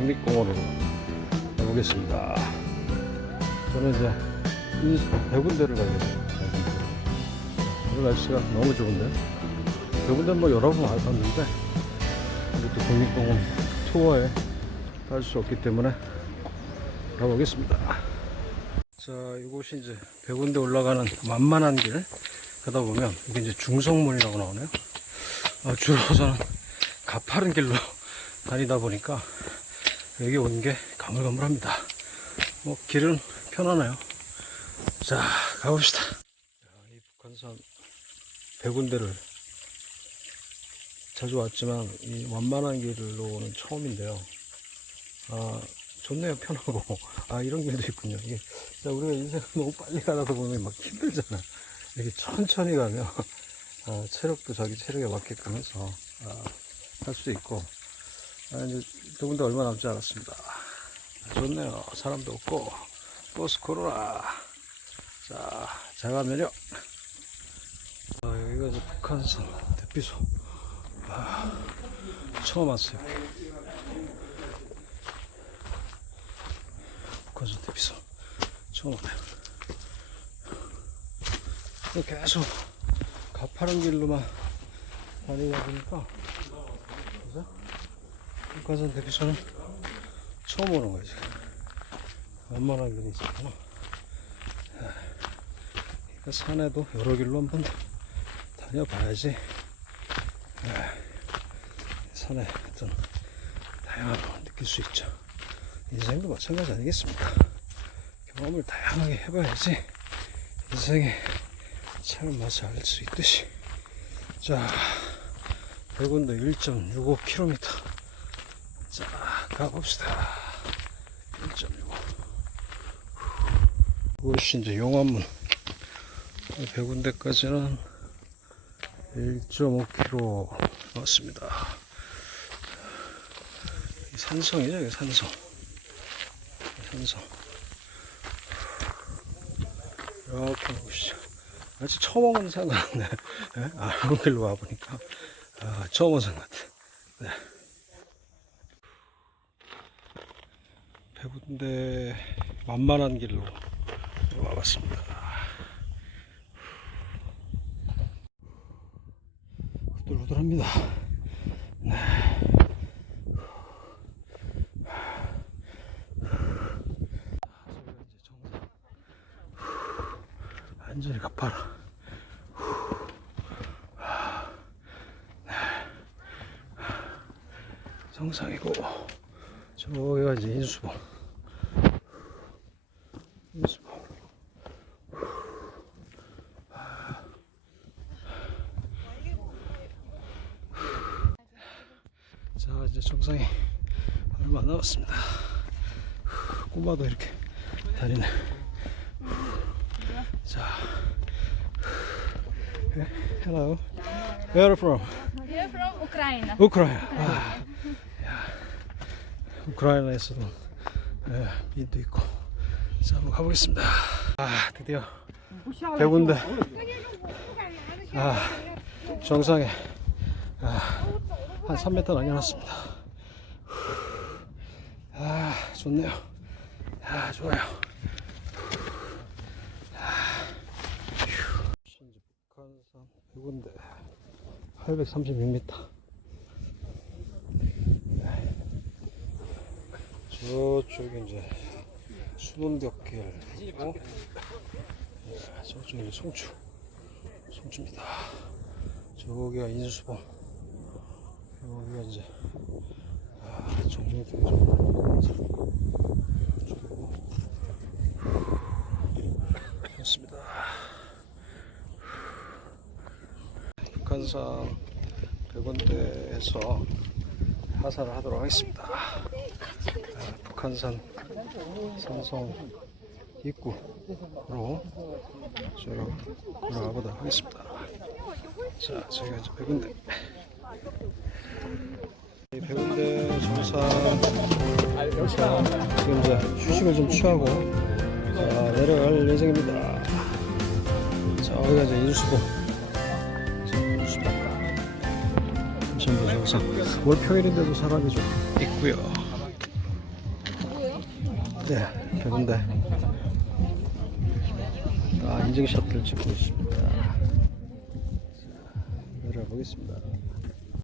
국립공원으로 가보겠습니다. 저는 이제 인수 백운대를 가겠습니다. 오늘 날씨가 너무 좋은데 백운대 뭐 여러 번 와봤는데 이렇게 국립공원 투어에 갈 수 없기 때문에 가보겠습니다. 자, 이곳이 이제 백운대 올라가는 만만한 길 가다 보면 이게 이제 중성문이라고 나오네요. 아, 주로 저는 가파른 길로 다니다 보니까 여기 온 게 가물가물합니다. 뭐 길은 편하네요. 자, 가봅시다. 자, 이 북한산 백운대를 자주 왔지만 이 완만한 길로는 처음인데요. 아, 좋네요. 편하고. 아, 이런 길도 있군요. 이게, 자, 우리가 인생 너무 빨리 가다 보면 막 힘들잖아. 이렇게 천천히 가면, 아, 체력도 자기 체력에 맞게끔 해서, 아, 할수 있고, 아, 이제 두 분도 얼마 남지 않았습니다. 아, 좋네요. 사람도 없고, 버스 코로나. 자, 자가 매력. 아, 여기가 이제 북한산 대피소. 아, 처음 왔어요. 북한산 대피소. 처음 와요. 계속 가파른 길로만 다니다 보니까, 그죠? 북한산 대피소는 처음 오는 거예요, 지금. 웬만한 길이 있었구나. 그러니까 산에도 여러 길로 한번 다녀봐야지 아, 산의 어떤 다양함을 느낄 수 있죠. 인생도 마찬가지 아니겠습니까? 경험을 다양하게 해봐야지 인생의 참 맛을 알 수 있듯이 자 백운도 1.65km 자 가봅시다 1.65 이것이 이제 용암문 백운대까지는 1.5km 왔습니다. 산성이죠, 이게 산성. 산성. 이렇게 보시죠. 마치 처음 오는 산 같네. 예? 알고 길로 와보니까, 아, 처음 온산 같아. 네. 배분대 만만한 길로 와봤습니다. 후들후들합니다. 네. 완전히 가파라. 네. 정상이고 저기가 이제 인수봉. 인수봉. 자 이제 정상이 얼마 안 남았습니다 후, 꼬마도 이렇게 후, 자 후, Hello Where are you from? We're from Ukraine. 우크라이나 아, 야, 우크라이나에서도 예, 민도 있고. 자 한번 가보겠습니다. 아 드디어 배군데 아 정상에. 아, 한 3m 남겨놨습니다. 아 좋네요. 아 좋아요. 아, 북한산 배군데 836m 저쪽이 이제 수문벽길이고 저쪽이 이제 송추 송추입니다. 저기가 인수봉 여기가 이제 아, 정리 되게 그렇습니다. 북한산 백원대에서 하사를 하도록 하겠습니다. 아, 북한산 산성 입구로 저로 올라가 보도록 하겠습니다. 자 저희가 이제 백운대. 이 백운대 정상 지금 이제 휴식을 좀 취하고 자 내려갈 예정입니다. 자 여기가 이제 인수봉 자, 인수봉 전부 정상 월 평일인데도 사람이 좀 있고요 네, 배군데. 아, 인증샷들 찍고 있습니다. 자, 내려보겠습니다.